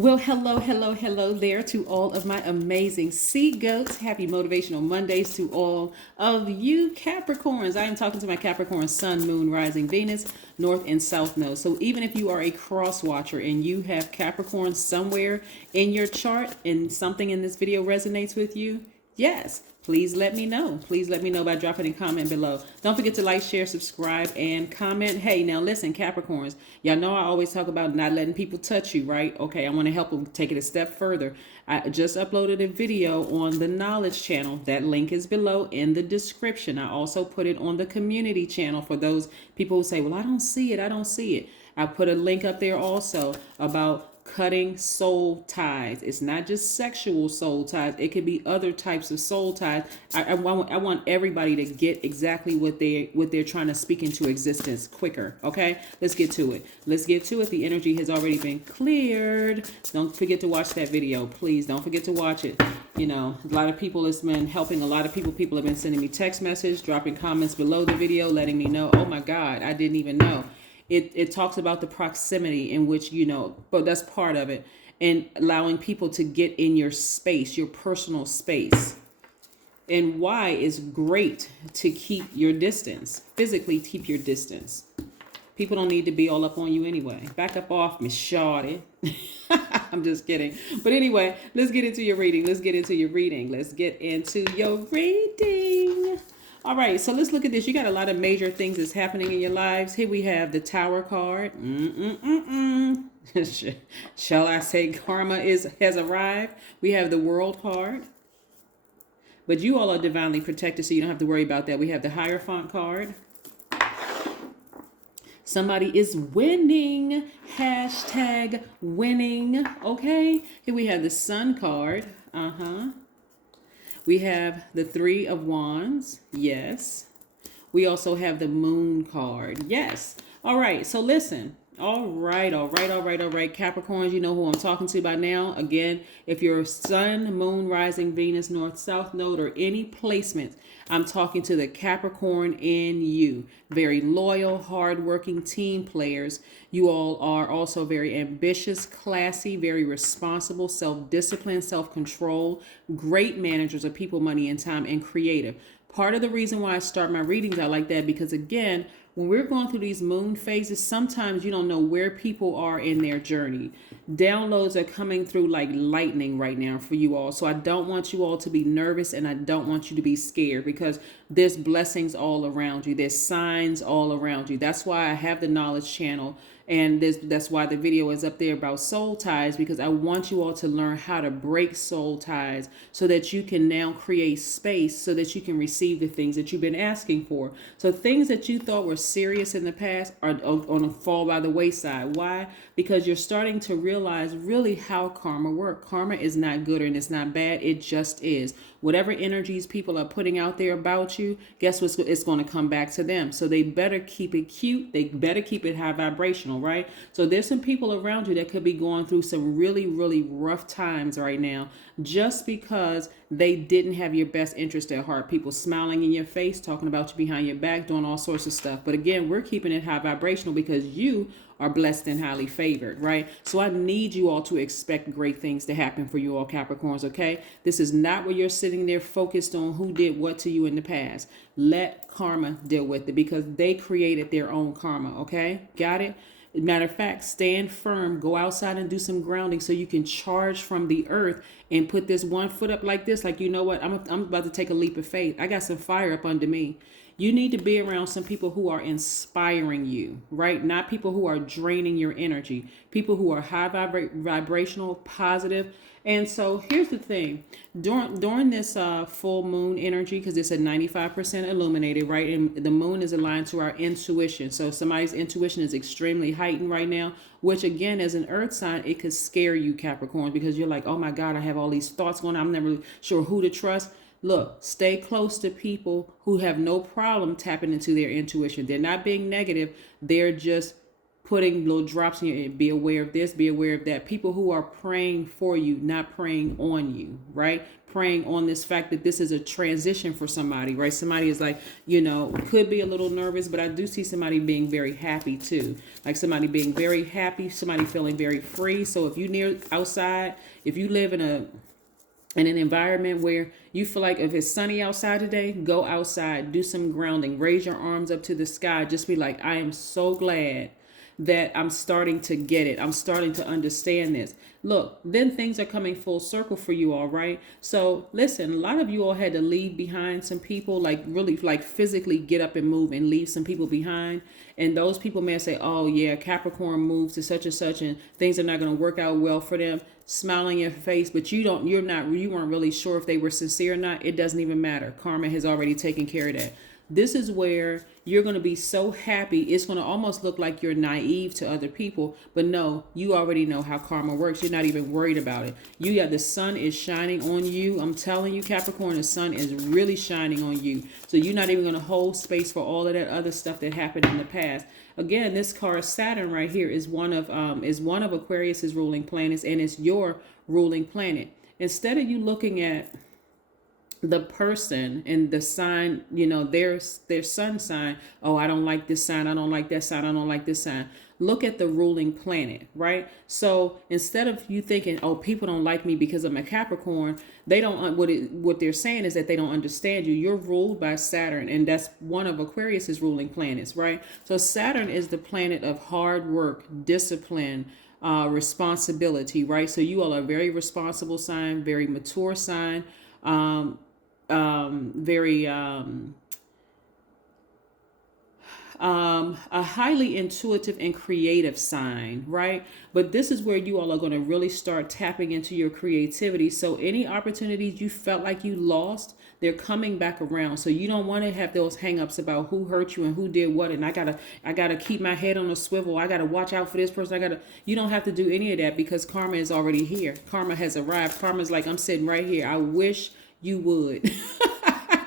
Well, hello there to all of my amazing sea goats. Happy Motivational Mondays to all of you Capricorns. I am talking to my Capricorn Sun, Moon, Rising, Venus, North and South Node. So even if you are a cross watcher and you have Capricorn somewhere in your chart and something in this video resonates with you, yes, please let me know. Please let me know by dropping a comment below. Don't forget to like, share, subscribe, and comment. Hey, now listen, Capricorns, y'all know I always talk about not letting people touch you, right? Okay, I want to help them take it a step further. I just uploaded a video on the Knowledge channel. That link is below in the description. I also put it on the community channel for those people who say, well, I don't see it. I don't see it. I put a link up there also about cutting soul ties. It's not just sexual soul ties. It could be other types of soul ties. I want everybody to get exactly what they're trying to speak into existence quicker. Okay, let's get to it. Let's get to it. The energy has already been cleared. Don't forget to watch that video. Please don't forget to watch it. You know, a lot of people, it's been helping a lot of people. People have been sending me text messages, dropping comments below the video, letting me know, oh my God, I didn't even know. It talks about the proximity in which, you know, but that's part of it. And allowing people to get in your space, your personal space. And why it's great to keep your distance. Physically keep your distance. People don't need to be all up on you anyway. Back up off me, shawty. I'm just kidding. But anyway, let's get into your reading. Let's get into your reading. All right, so let's look at this. You got a lot of major things that's happening in your lives. Here we have the Tower card. Shall I say karma has arrived? We have the World card. But you all are divinely protected, so you don't have to worry about that. We have the Hierophant card. Somebody is winning. Hashtag winning. Okay. Here we have the Sun card. We have the Three of Wands. Yes. We also have the Moon card. Yes. All right. So listen. All right. Capricorns, you know who I'm talking to by now. Again, if you're Sun, Moon, Rising, Venus, North, South Node, or any placement, I'm talking to the Capricorn in you. Very loyal, hardworking team players. You all are also very ambitious, classy, very responsible, self-disciplined, self-control, great managers of people, money, and time, and creative. Part of the reason why I start my readings out like that, because again, when we're going through these moon phases, sometimes you don't know where people are in their journey. Downloads are coming through like lightning right now for you all. So I don't want you all to be nervous, and I don't want you to be scared, because there's blessings all around you. There's signs all around you. That's why I have the Knowledge channel. And that's why the video is up there about soul ties, because I want you all to learn how to break soul ties so that you can now create space so that you can receive the things that you've been asking for. So things that you thought were serious in the past are going to fall by the wayside. Why? Because you're starting to realize really how karma works. Karma is not good and it's not bad. It just is. Whatever energies people are putting out there about you, guess what? It's going to come back to them. So they better keep it cute. They better keep it high vibrational, right? So there's some people around you that could be going through some really, really rough times right now, just because they didn't have your best interest at heart. People smiling in your face, talking about you behind your back, doing all sorts of stuff. But again, we're keeping it high vibrational because you are blessed and highly favored, right? So I need you all to expect great things to happen for you all Capricorns, okay? This is not where you're sitting there focused on who did what to you in the past. Let karma deal with it, because they created their own karma, okay? Got it? Matter of fact, stand firm, go outside and do some grounding so you can charge from the earth and put this one foot up like this. Like, you know what? I'm about to take a leap of faith. I got some fire up under me. You need to be around some people who are inspiring you, right? Not people who are draining your energy. People who are high vibrational, positive. And so here's the thing. During this full moon energy, because it's at 95% illuminated, right? And the moon is aligned to our intuition. So somebody's intuition is extremely heightened right now, which again, as an earth sign, it could scare you, Capricorn, because you're like, oh my God, I have all these thoughts going on. I'm never sure who to trust. Look, stay close to people who have no problem tapping into their intuition. They're not being negative. They're just putting little drops in your ear. Be aware of this, be aware of that. People who are praying for you, not praying on you, right? Praying on this fact that this is a transition for somebody, right? Somebody is like, could be a little nervous, but I do see somebody being very happy too. Like somebody being very happy, somebody feeling very free. So if you near outside, if you live in an environment where you feel like if it's sunny outside today, go outside, do some grounding, raise your arms up to the sky. Just be like, I am so glad that I'm starting to get it. I'm starting to understand this. Look, then things are coming full circle for you all, right? So listen, a lot of you all had to leave behind some people, like really like physically get up and move and leave some people behind. And those people may say, oh yeah, Capricorn moves to such and such and things are not going to work out well for them. Smile on your face, but you weren't really sure if they were sincere or not. It doesn't even matter. Karma has already taken care of that. This is where you're going to be so happy. It's going to almost look like you're naive to other people, but no, you already know how karma works. You're not even worried about it. The sun is shining on you. I'm telling you, Capricorn, the sun is really shining on you. So you're not even going to hold space for all of that other stuff that happened in the past. Again, this card Saturn right here is one of Aquarius's ruling planets, and it's your ruling planet. Instead of you looking at the person and the sign, their sun sign, oh, I don't like this sign, I don't like that sign, I don't like this sign. Look at the ruling planet, right? So instead of you thinking, oh, people don't like me because I'm a Capricorn, they don't, what they're saying is that they don't understand you. You're ruled by Saturn, and that's one of Aquarius's ruling planets, right? So Saturn is the planet of hard work, discipline, responsibility, right? So you all are a very responsible sign, very mature sign, very a highly intuitive and creative sign, right? But this is where you all are going to really start tapping into your creativity. So any opportunities you felt like you lost, they're coming back around. So you don't want to have those hangups about who hurt you and who did what. And I gotta keep my head on a swivel. I gotta watch out for this person. You don't have to do any of that because karma is already here. Karma has arrived. Karma's like, I'm sitting right here. I wish you would.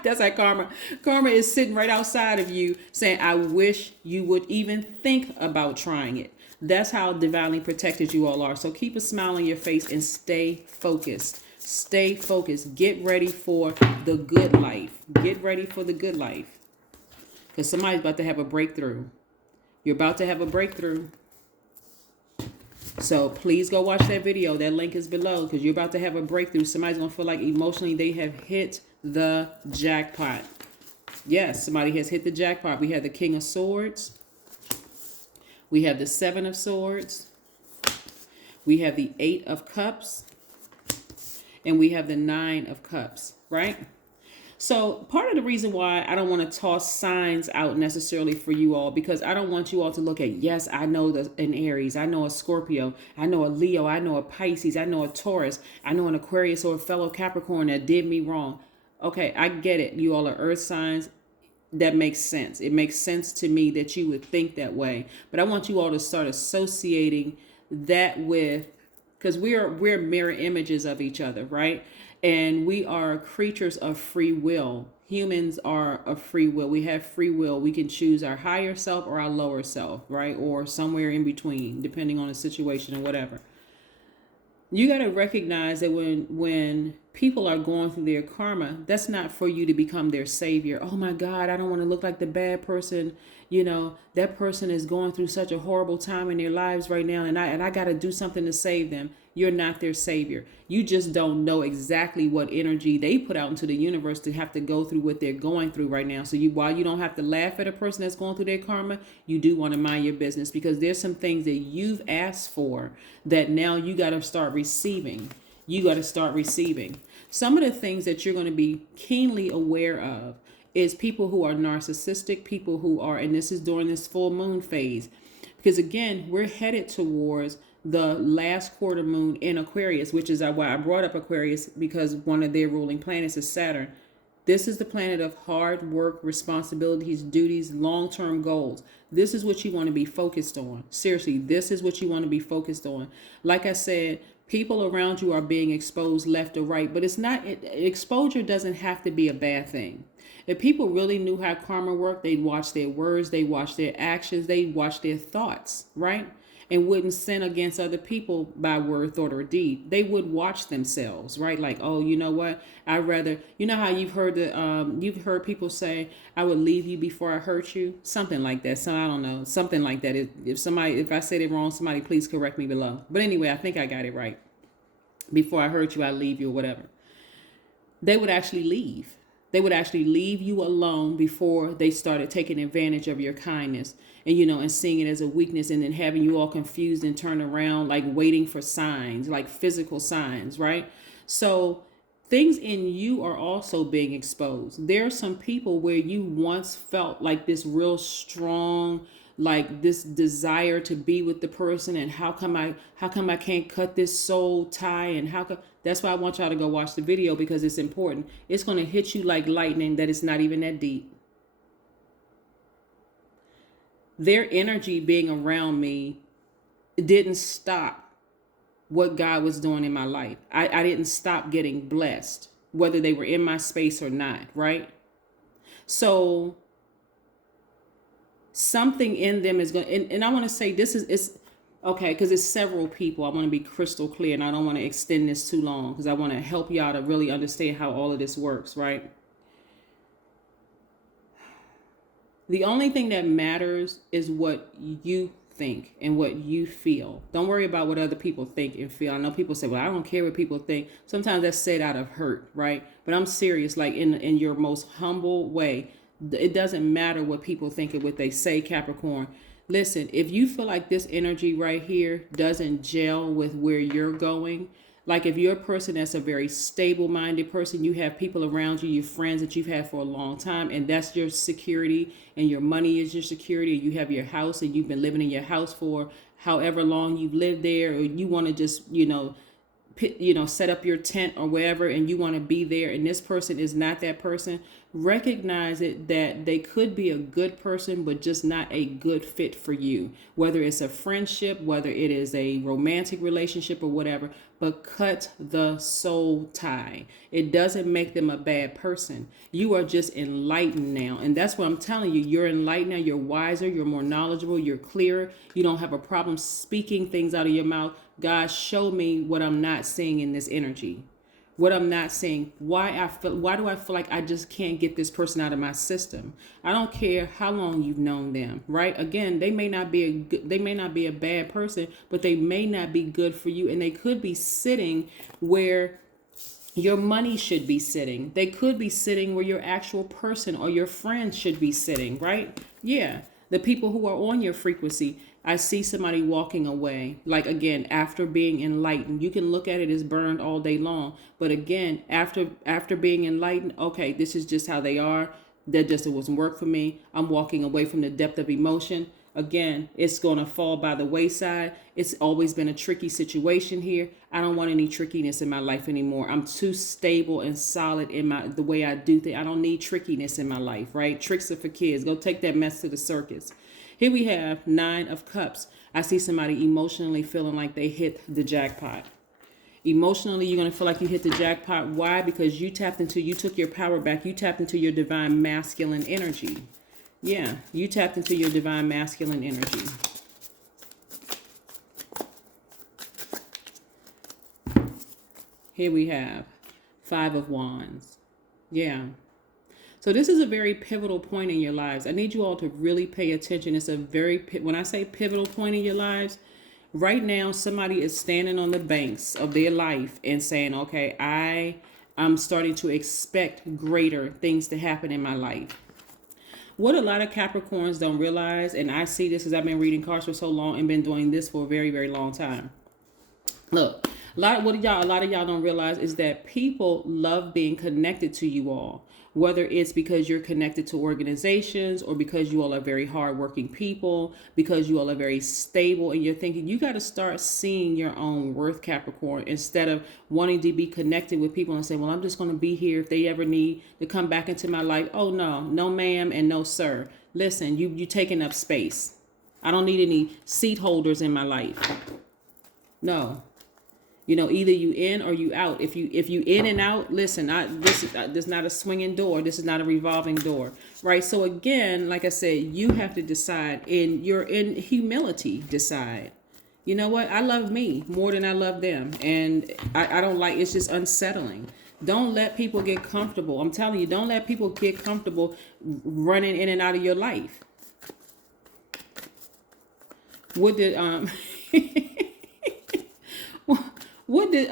That's like karma. Karma is sitting right outside of you saying, I wish you would even think about trying it. That's how divinely protected you all are. So keep a smile on your face and stay focused. Stay focused. Get ready for the good life. Get ready for the good life. Because somebody's about to have a breakthrough. You're about to have a breakthrough. So please go watch that video. That link is below because you're about to have a breakthrough. Somebody's going to feel like emotionally they have hit the jackpot. Yes, somebody has hit the jackpot. We have the King of Swords. We have the Seven of Swords. We have the Eight of Cups. And we have the Nine of Cups, right? So part of the reason why I don't want to toss signs out necessarily for you all, because I don't want you all to look at, yes, I know an Aries, I know a Scorpio, I know a Leo, I know a Pisces, I know a Taurus, I know an Aquarius or a fellow Capricorn that did me wrong. Okay, I get it. You all are earth signs. That makes sense. It makes sense to me that you would think that way. But I want you all to start associating that with, because we're mirror images of each other, right? And we are creatures of free will. Humans are of free will. We have free will. We can choose our higher self or our lower self, right? Or somewhere in between, depending on the situation or whatever. You got to recognize that when people are going through their karma, that's not for you to become their savior. Oh my God, I don't want to look like the bad person. That person is going through such a horrible time in their lives right now, and I got to do something to save them. You're not their savior. You just don't know exactly what energy they put out into the universe to have to go through what they're going through right now. So while you don't have to laugh at a person that's going through their karma, you do want to mind your business, because there's some things that you've asked for that now you got to start receiving. You got to start receiving. Some of the things that you're going to be keenly aware of is people who are narcissistic, people who are, and this is during this full moon phase, because again, we're headed towards the last quarter moon in Aquarius, which is why I brought up Aquarius, because one of their ruling planets is Saturn. This is the planet of hard work, responsibilities, duties, long-term goals. This is what you want to be focused on. Seriously, this is what you want to be focused on. Like I said, People around you are being exposed left or right, but it's not, exposure doesn't have to be a bad thing. If people really knew how karma worked, they'd watch their words, they'd watch their actions, they'd watch their thoughts, right? And wouldn't sin against other people by word, thought, or deed. They would watch themselves, right? Like, oh, you know what? I'd rather, you know how you've heard people say, I would leave you before I hurt you, something like that. So I don't know, something like that. If I said it wrong, somebody please correct me below. But anyway, I think I got it right. Before I hurt you, I leave you, or whatever. They would actually leave. They would actually leave you alone before they started taking advantage of your kindness and, and seeing it as a weakness, and then having you all confused and turned around, like waiting for signs, like physical signs, right? So things in you are also being exposed. There are some people where you once felt like this real strong, like this desire to be with the person, and how come I can't cut this soul tie, and that's why I want y'all to go watch the video, because it's important. It's going to hit you like lightning that it's not even that deep. Their energy being around me didn't stop what God was doing in my life. I didn't stop getting blessed, whether they were in my space or not, right? So something in them is going to, and I want to say it's okay, because it's several people. I want to be crystal clear, and I don't want to extend this too long, because I want to help y'all to really understand how all of this works, right? The only thing that matters is what you think and what you feel. Don't worry about what other people think and feel. I know people say, well, I don't care what people think. Sometimes that's said out of hurt, right? But I'm serious, like in your most humble way. It doesn't matter what people think and what they say, Capricorn. Listen, if you feel like this energy right here doesn't gel with where you're going, like if you're a person that's a very stable-minded person, you have people around you, your friends that you've had for a long time, and that's your security, and your money is your security, and you have your house, and you've been living in your house for however long you've lived there, or you want to just, set up your tent or wherever, and you want to be there, and this person is not that person, recognize it, that they could be a good person, but just not a good fit for you. Whether it's a friendship, whether it is a romantic relationship or whatever, but cut the soul tie. It doesn't make them a bad person. You are just enlightened now. And that's what I'm telling you. You're enlightened now. You're wiser. You're more knowledgeable. You're clearer. You don't have a problem speaking things out of your mouth. God, show me what I'm not seeing in this energy. What I'm not seeing, why do I feel like I just can't get this person out of my system? I don't care how long you've known them, right? Again, they may not be a bad person, but they may not be good for you, and they could be sitting where your money should be sitting. They could be sitting where your actual person or your friend should be sitting, right? Yeah, the people who are on your frequency. I see somebody walking away, like again, after being enlightened. You can look at it as burned all day long. But again, after being enlightened, okay, this is just how they are. It wasn't work for me. I'm walking away from the depth of emotion. Again, it's going to fall by the wayside. It's always been a tricky situation here. I don't want any trickiness in my life anymore. I'm too stable and solid in the way I do things. I don't need trickiness in my life, right? Tricks are for kids. Go take that mess to the circus. Here we have 9 of Cups. I see somebody emotionally feeling like they hit the jackpot. Emotionally, you're going to feel like you hit the jackpot. Why? Because you took your power back. You tapped into your divine masculine energy. Yeah, you tapped into your divine masculine energy. Here we have 5 of Wands. Yeah. So this is a very pivotal point in your lives. I need you all to really pay attention. It's when I say pivotal point in your lives, right now somebody is standing on the banks of their life and saying, okay, I'm starting to expect greater things to happen in my life. What a lot of Capricorns don't realize, and I see this because I've been reading cards for so long and been doing this for a very, very long time. Look, a lot of y'all don't realize is that people love being connected to you all. Whether it's because you're connected to organizations, or because you all are very hardworking people, because you all are very stable, and you're thinking you got to start seeing your own worth, Capricorn, instead of wanting to be connected with people and say, well, I'm just going to be here if they ever need to come back into my life. Oh, no ma'am and no sir. Listen, you taking up space. I don't need any seat holders in my life. No. You know, either you in or you out. If you in and out, listen, this is not a swinging door. This is not a revolving door, right? So again, like I said, you have to decide, and you're in humility. Decide. You know what? I love me more than I love them, and I don't like. It's just unsettling. Don't let people get comfortable. I'm telling you, don't let people get comfortable running in and out of your life. What did what did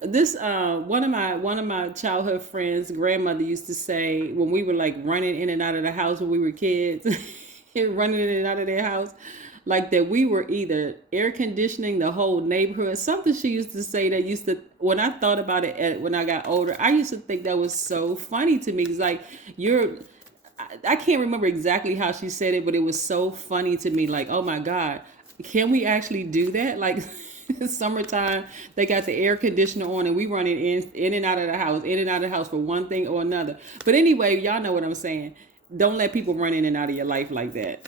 this one of my childhood friends' grandmother used to say when we were like running in and out of the house when we were kids, running in and out of their house, like that we were either air conditioning the whole neighborhood. Something she used to say that used to, when I thought about it when I got older, I used to think that was so funny to me. It's like I can't remember exactly how she said it, but it was so funny to me. Like, oh my God, can we actually do that? Like, summertime, they got the air conditioner on and we running in and out of the house, in and out of the house for one thing or another. But anyway, y'all know what I'm saying. Don't let people run in and out of your life like that.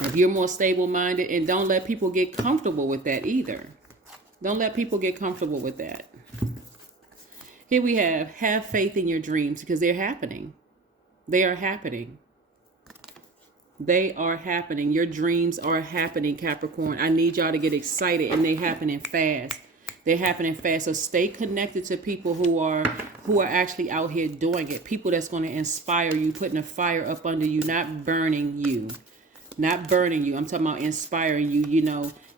If you're more stable-minded, and don't let people get comfortable with that either. Don't let people get comfortable with that. Here we have faith in your dreams, because they're happening. They are happening. They are happening. Your dreams are happening, Capricorn. I need y'all to get excited, and they're happening fast. They're happening fast. So stay connected to people who are actually out here doing it. People that's going to inspire you, putting a fire up under you, not burning you. Not burning you. I'm talking about inspiring you,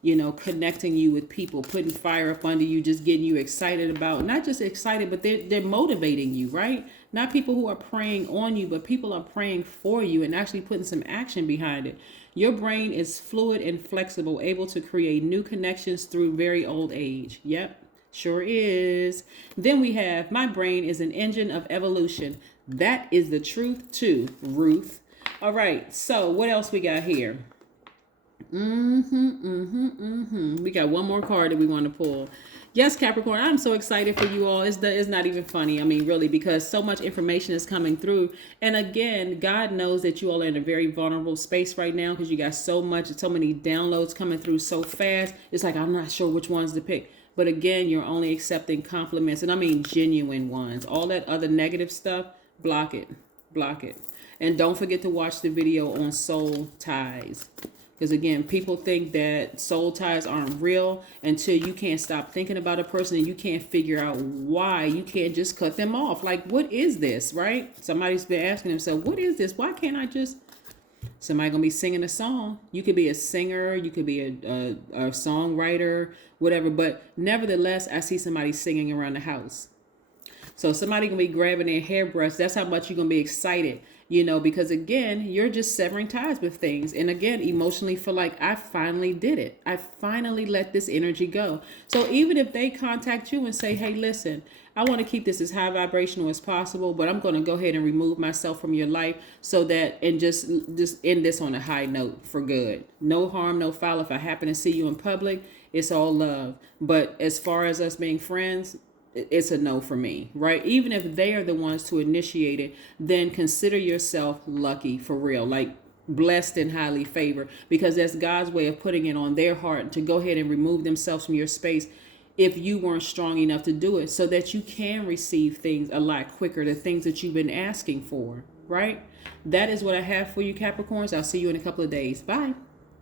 you know, connecting you with people, putting fire up under you, just getting you excited about, not just excited, but they're motivating you, right? Not people who are praying on you, but people are praying for you and actually putting some action behind it. Your brain is fluid and flexible, able to create new connections through very old age. Yep, sure is. Then we have, my brain is an engine of evolution. That is the truth too, Ruth. All right, so what else we got here? We got one more card that we want to pull. Yes, Capricorn, I'm so excited for you all. It's not even funny. I mean, really, because so much information is coming through. And again, God knows that you all are in a very vulnerable space right now because you got so many downloads coming through so fast. It's like, I'm not sure which ones to pick. But again, you're only accepting compliments, and I mean genuine ones. All that other negative stuff, block it. Block it. And don't forget to watch the video on soul ties. Because again, people think that soul ties aren't real until you can't stop thinking about a person and you can't figure out why. You can't just cut them off. Like, what is this, right? Somebody's been asking themselves, what is this? Why can't I just... Somebody gonna be singing a song. You could be a singer, you could be a songwriter, whatever. But nevertheless, I see somebody singing around the house. So somebody gonna be grabbing their hairbrush. That's how much you're gonna be excited, because again, you're just severing ties with things. And again, emotionally feel like I finally did it. I finally let this energy go. So even if they contact you and say, hey, listen, I want to keep this as high vibrational as possible, but I'm going to go ahead and remove myself from your life so that, and just end this on a high note for good. No harm, no foul. If I happen to see you in public, it's all love. But as far as us being friends, it's a no for me, right? Even if they are the ones to initiate it, then consider yourself lucky for real, like blessed and highly favored, because that's God's way of putting it on their heart to go ahead and remove themselves from your space if you weren't strong enough to do it, so that you can receive things a lot quicker, the things that you've been asking for, right? That is what I have for you, Capricorns. I'll see you in a couple of days. Bye.